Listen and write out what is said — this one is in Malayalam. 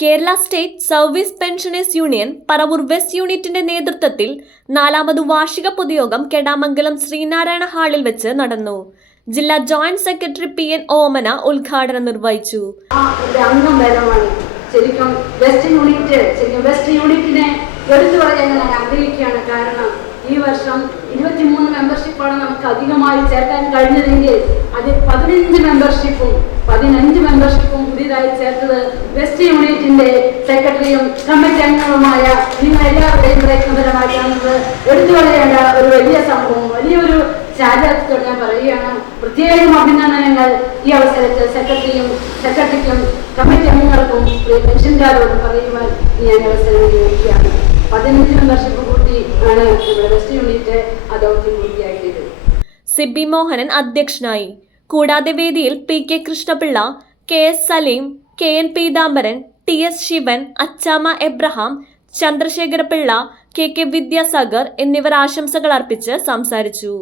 Kerala state service pensioners union Paravur west യൂണിറ്റിന്റെ നേതൃത്വത്തിൽ 4ാമത് വാർഷിക പൊതുയോഗം കെടാമംഗലം ശ്രീനാരായണ ഹാളിൽ വെച്ച് നടന്നു. ജില്ലാ ജോയിന്റ് സെക്രട്ടറി PN ഓമന ഉദ്ഘാടനം നിർവഹിച്ചു. ശരിക്കും വെസ്റ്റ് യൂണിറ്റിനെ എടുത്തു പറയാൻ ഞാൻ ആഗ്രഹിക്കുകയാണ്. കാരണം ഈ വർഷം 23 മെമ്പർഷിപ്പാണ് നമുക്ക് അധികമായി ചേർക്കാൻ കഴിഞ്ഞതെങ്കിൽ അതിൽ 15 മെമ്പർഷിപ്പും പുതിയതായി ചേർത്തത് വെസ്റ്റ് യൂണിറ്റിന്റെ സെക്രട്ടറിയും കമ്മിറ്റി അംഗങ്ങളുമായ നിങ്ങൾ എല്ലാവരുടെയും പ്രയത്നപരമായിട്ടാണത് എടുത്തു പറയേണ്ട ഒരു വലിയ സംഭവം, വലിയൊരു ചാരിത്രത്തോട് ഞാൻ പറയുകയാണ്. പ്രത്യേകം അഭിനന്ദനങ്ങൾ ഈ അവസരത്തിൽ സെക്രട്ടറിക്കും കമ്മിറ്റി അംഗങ്ങൾക്കും പെൻഷൻകാരോടും പറയുവാൻ ഞാൻ അവസരം ഉപയോഗിക്കുകയാണ്. 15 മെമ്പർഷിപ്പ് കൂട്ടി ആണ് നമ്മുടെ വെസ്റ്റ് യൂണിറ്റ് ആ ദൗത്യം പൂർത്തിയാക്കിയത്. സിബി മോഹനൻ അധ്യക്ഷനായി. കൂടാതെ വേദിയിൽ PK Krishnapillai, KS Saleem, KN Peethambaran, TS Sivan, Achamma Abraham, Chandrasekharapillai, KK Vidyasagar എന്നിവർ ആശംസകൾ അർപ്പിച്ച് സംസാരിച്ചു.